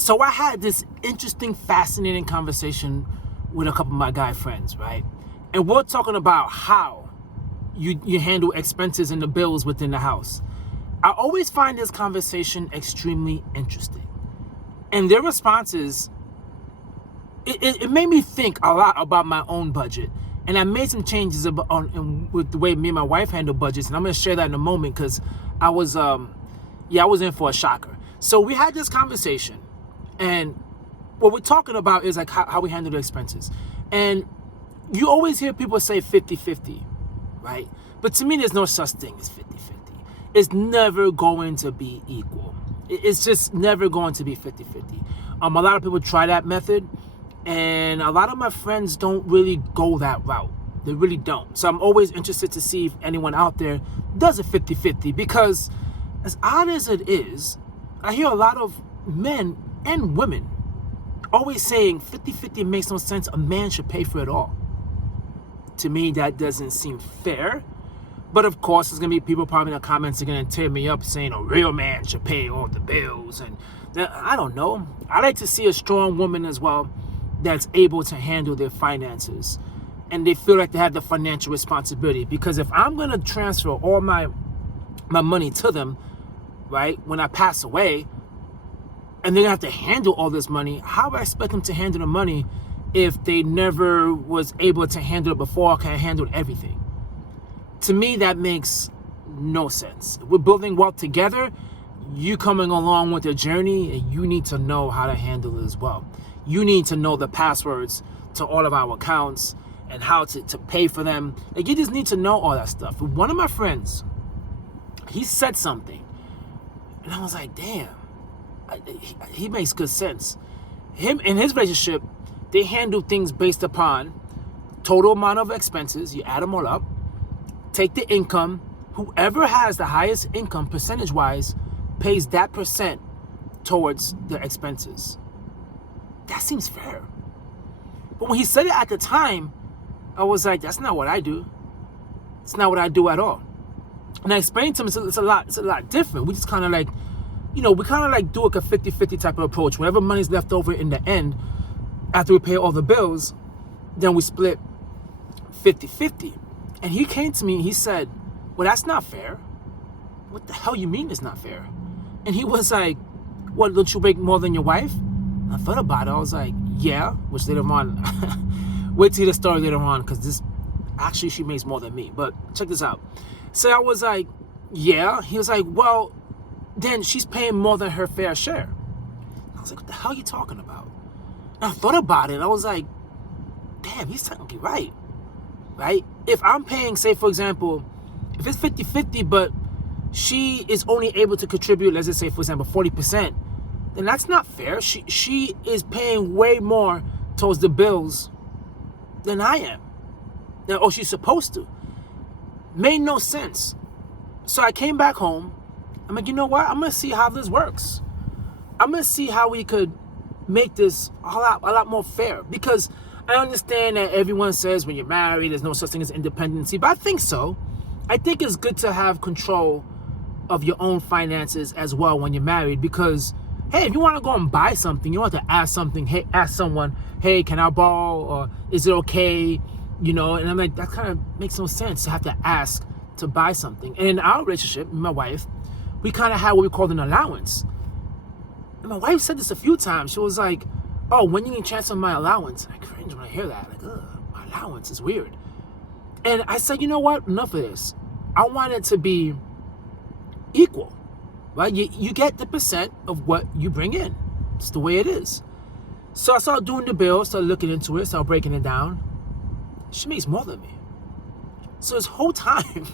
So I had this interesting, fascinating conversation with a couple of my guy friends, right? And we're talking about how you handle expenses and the bills within the house. I always find this conversation extremely interesting. And their responses, it made me think a lot about my own budget. And I made some changes with the way me and my wife handle budgets. And I'm going to share that in a moment because I was in for a shocker. So we had this conversation. And what we're talking about is like how we handle the expenses. And you always hear people say 50-50, right? But to me, there's no such thing as 50-50. It's never going to be equal. It's just never going to be 50-50. A lot of people try that method, and a lot of my friends don't really go that route. They really don't. So I'm always interested to see if anyone out there does a 50-50, because as odd as it is, I hear a lot of men and women always saying 50-50 makes no sense. A man should pay for it all. To me, that doesn't seem fair. But of course, there's going to be people probably in the comments are going to tear me up saying a real man should pay all the bills. And I don't know. I like to see a strong woman as well that's able to handle their finances. And they feel like they have the financial responsibility. Because if I'm going to transfer all my money to them, right, when I pass away, and they're going to have to handle all this money, how do I expect them to handle the money if they never was able to handle it before, can handle everything? To me, that makes no sense. We're building wealth together. You coming along with the journey, and you need to know how to handle it as well. You need to know the passwords to all of our accounts and how to pay for them. Like, you just need to know all that stuff. One of my friends, he said something, and I was like, damn. He makes good sense. Him and his relationship, they handle things based upon total amount of expenses. You add them all up, take the income. Whoever has the highest income percentage-wise pays that percent towards the expenses. That seems fair. But when he said it at the time, I was like, that's not what I do. It's not what I do at all. And I explained to him it's a lot different. We just kind of like, we kind of like do like a 50-50 type of approach. Whatever money's left over in the end, after we pay all the bills, then we split 50-50. And he came to me and he said, well, that's not fair. What the hell you mean it's not fair? And he was like, what, don't you make more than your wife? And I thought about it. I was like, yeah, which later on, wait till the story later on, because actually she makes more than me. But check this out. So I was like, yeah. He was like, well, then she's paying more than her fair share. And I was like, what the hell are you talking about? And I thought about it, and I was like, damn, he's technically right. Right? If I'm paying, say, for example, if it's 50-50, but she is only able to contribute, let's just say, for example, 40%, then that's not fair. She is paying way more towards the bills than I am. Now, or she's supposed to. Made no sense. So I came back home. I'm like, you know what? I'm going to see how this works. I'm going to see how we could make this a lot more fair. Because I understand that everyone says when you're married, there's no such thing as independency. But I think so. I think it's good to have control of your own finances as well when you're married. Because, hey, if you want to go and buy something, you want to ask someone, hey, can I borrow? Or is it okay? And I'm like, that kind of makes no sense to have to ask to buy something. And in our relationship, with my wife, we kind of had what we called an allowance. And my wife said this a few times. She was like, oh, when you can transfer my allowance? And I cringe when I hear that. Like, ugh, my allowance is weird. And I said, you know what? Enough of this. I want it to be equal, right? You get the percent of what you bring in. It's the way it is. So I started doing the bills, started looking into it, started breaking it down. She makes more than me. So this whole time,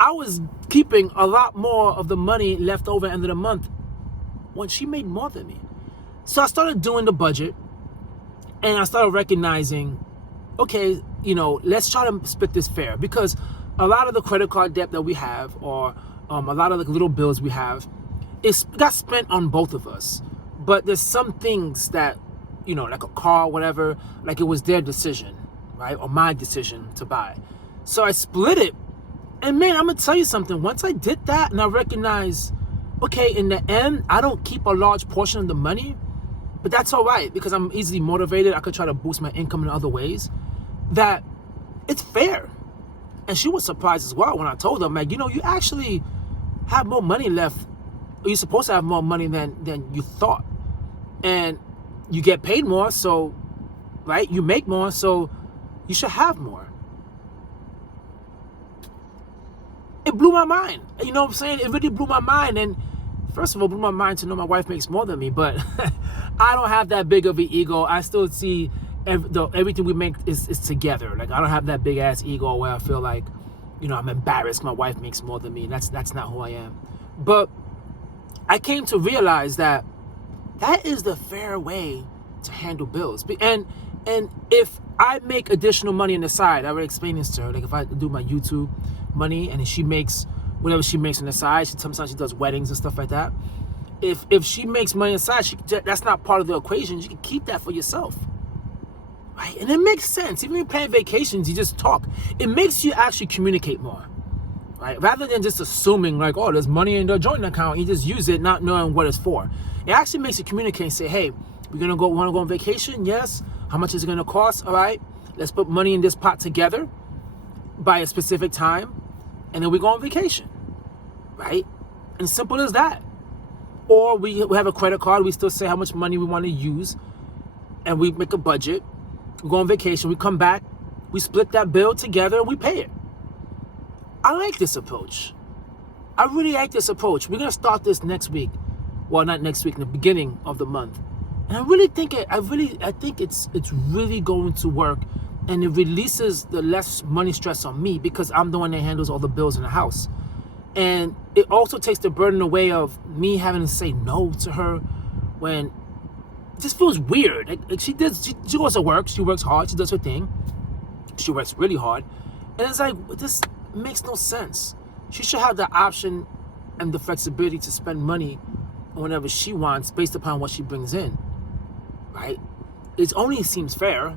I was keeping a lot more of the money left over at the end of the month when she made more than me. So I started doing the budget, and I started recognizing, okay, let's try to split this fair, because a lot of the credit card debt that we have, or a lot of the little bills we have, got spent on both of us. But there's some things that, like a car, whatever, like it was their decision, right? Or my decision to buy. So I split it. And man, I'm going to tell you something. Once I did that and I recognized okay, in the end, I don't keep a large portion of the money, but that's all right because I'm easily motivated. I could try to boost my income in other ways. That it's fair. And she was surprised as well when I told her, like, you actually have more money left. You're supposed to have more money than you thought. And you get paid more, so, right? You make more, so you should have more. It blew my mind. You know what I'm saying? It really blew my mind. And first of all, it blew my mind to know my wife makes more than me, but I don't have that big of an ego. I still see everything we make is together. Like, I don't have that big ass ego where I feel like, I'm embarrassed my wife makes more than me. That's not who I am. But I came to realize that is the fair way to handle bills. And if I make additional money on the side, I already explained this to her. Like, if I do my YouTube money and she makes whatever she makes on the side, sometimes she does weddings and stuff like that. If she makes money on the side, that's not part of the equation. You can keep that for yourself. Right? And it makes sense. Even when you're planning vacations, you just talk. It makes you actually communicate more. Right? Rather than just assuming like, oh, there's money in the joint account, you just use it not knowing what it's for. It actually makes you communicate and say, hey, want to go on vacation? Yes. How much is it going to cost? All right. Let's put money in this pot together by a specific time, and then we go on vacation. Right? And simple as that. Or we have a credit card. We still say how much money we want to use, and we make a budget. We go on vacation. We come back. We split that bill together, and we pay it. I like this approach. I really like this approach. We're going to start this next week. Well, not next week, in the beginning of the month. And I think it's really going to work, and it releases the less money stress on me because I'm the one that handles all the bills in the house. And it also takes the burden away of me having to say no to her when it just feels weird. Like she goes to work, she works hard, she does her thing. She works really hard. And it's like, this makes no sense. She should have the option and the flexibility to spend money whenever she wants based upon what she brings in, right? It only seems fair.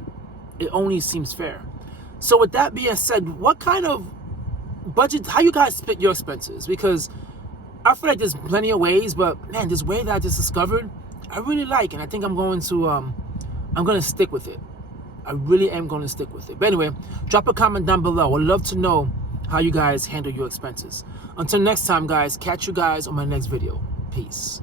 It only seems fair. So with that being said, what kind of budget, how you guys split your expenses? Because I feel like there's plenty of ways, but man, this way that I just discovered, I really like, and I think I'm going to stick with it. I really am going to stick with it. But anyway, drop a comment down below. I'd love to know how you guys handle your expenses. Until next time, guys, catch you guys on my next video. Peace.